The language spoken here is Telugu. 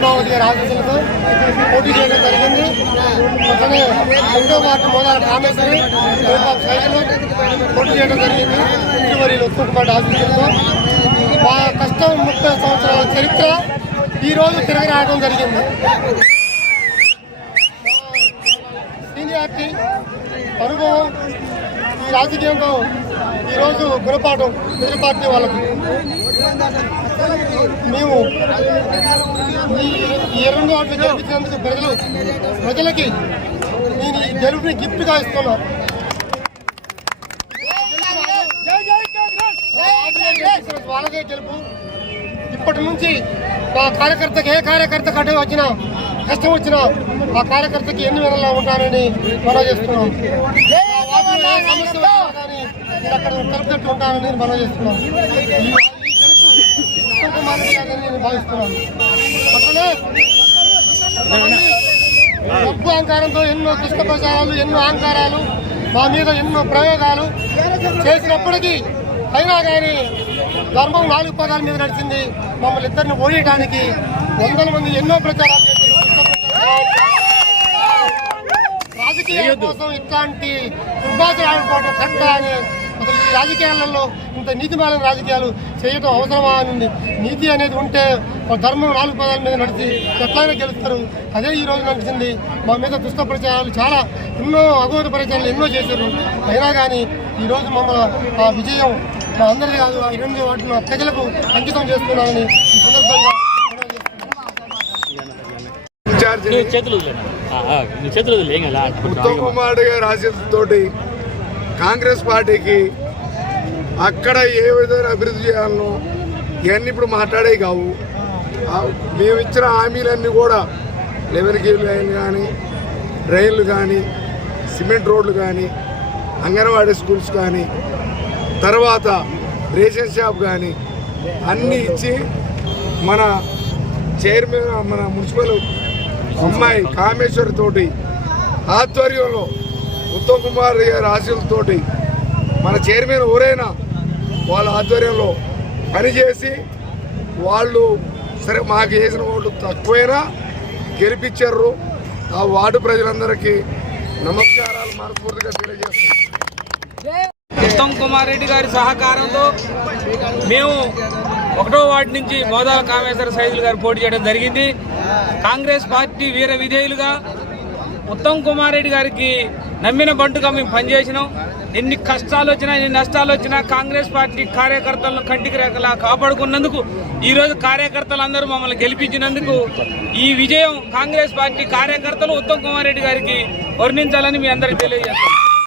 పద్మావతి గారి ఆశీస్సులతో పోటీ చేయడం జరిగింది. అట్లనే 2వ వార్డు మోదాల కామేశ్వరి సైకిల్లో పోటీ చేయడం జరిగింది. మరి ఉత్తమ్ కుమార్ ఆశీస్సులతో మా కష్టం 30 సంవత్సరాల చరిత్ర ఈరోజు తిరగరావడం జరిగింది. సీనియారిటీ అనుభవం ఈ రాజకీయంలో ఈరోజు గుణపాఠం ఎదురు పార్టీ వాళ్ళకి. మేము ఈ 2 వార్డులు గెలిపించినందుకు ప్రజలకి నేను ఈ గెలుపుని గిఫ్ట్గా ఇస్తున్నాను. వాళ్ళకే గెలుపు. ఇప్పటి నుంచి మా కార్యకర్తకి ఏ కార్యకర్త కట్ట వచ్చినా కష్టం వచ్చినా ఆ కార్యకర్తకి ఎన్ని విధాలా ఉంటానని మనం చేస్తున్నాం. సమస్య వచ్చినా కానీ నేను అక్కడ తలుపుతట్టు ఉంటానని మనం చేస్తున్నాం. ఈ గెలుపు ఉత్తమ్ కుమార్ రెడ్డి గారిని నేను భావిస్తున్నాను. అట్లనే డబ్బు అహంకారంతో ఎన్నో దుష్ప్రచారాలు, ఎన్నో అహంకారాలు, మా మీద ఎన్నో ప్రయోగాలు చేసినప్పటికీ అయినా కానీ ధర్మం 4 పదాల మీద నడిచింది. మమ్మల్ని ఇద్దరిని ఓడించడానికి 100 మంది ఎన్నో ప్రచారాలు చేశారు. రాజకీయాల కోసం ఇట్లాంటి దుర్భాషలు ఆడుకోవడం కరెక్ట్ అని అసలు ఈ రాజకీయాలలో ఇంత నీతిమాలిన రాజకీయాలు చేయడం అవసరమా అని ఉంది. నీతి అనేది ఉంటే ధర్మం 4 పదాల మీద నడిచి ఎట్లయినా గెలుస్తారు. అదే ఈ రోజు నడిచింది. మా మీద దుష్ట ప్రచారాలు చాలా ఎన్నో అఘోర ప్రచారాలు ఎన్నో చేశారు. అయినా కానీ ఈరోజు మమ్మల్ని ఆ విజయం మా అందరికీ కాదు 2 వాటిని ప్రజలకు అంకితం చేస్తున్నానని ఈ సందర్భంగా ఉత్తమ్ కుమార్ గారి ఆశీస్సుతోటి కాంగ్రెస్ పార్టీకి అక్కడ ఏ విధంగా అభివృద్ధి చేయాలనో ఇవన్నీ ఇప్పుడు మాట్లాడే కావు. మేము ఇచ్చిన హామీలన్నీ కూడా లెవెల్ గేమ్ లైన్ కానీ, రైళ్లు కానీ, సిమెంట్ రోడ్లు కానీ, అంగన్వాడీ స్కూల్స్ కానీ, తర్వాత రేషన్ షాప్ కానీ అన్నీ ఇచ్చి మన చైర్మన్ మన మున్సిపల్ అమ్మాయి కామేశ్వరి తోటి ఆధ్వర్యంలో ఉత్తమ్ కుమార్ గారి ఆశీస్సులతోటి మన చైర్మన్ ఎవరైనా వాళ్ళ ఆధ్వర్యంలో పనిచేసి వాళ్ళు సరే మాకు వేసిన ఓట్లు తక్కువైనా గెలిపించారు. ఆ వార్డు ప్రజలందరికీ నమస్కారాలు మనస్ఫూర్తిగా తెలియజేస్తున్నాం. ఉత్తమ్ కుమార్ రెడ్డి గారి సహకారంతో మేము 1వ వార్డు నుంచి మోదాల కామేశ్వర సైదులు గారు పోటీ చేయడం జరిగింది. కాంగ్రెస్ పార్టీ వీర విధేయులుగా ఉత్తమ్ కుమార్ రెడ్డి గారికి నమ్మిన బంటుగా మేము పనిచేసినాం. ఎన్ని కష్టాలు వచ్చినా, ఎన్ని నష్టాలు వచ్చినా కాంగ్రెస్ పార్టీ కార్యకర్తలను కంటికి రేఖలా కాపాడుకున్నందుకు, ఈరోజు కార్యకర్తలందరూ మమ్మల్ని గెలిపించినందుకు ఈ విజయం కాంగ్రెస్ పార్టీ కార్యకర్తలు ఉత్తమ్ కుమార్ రెడ్డి గారికి వర్ణించాలని మీ అందరికీ తెలియజేస్తాం.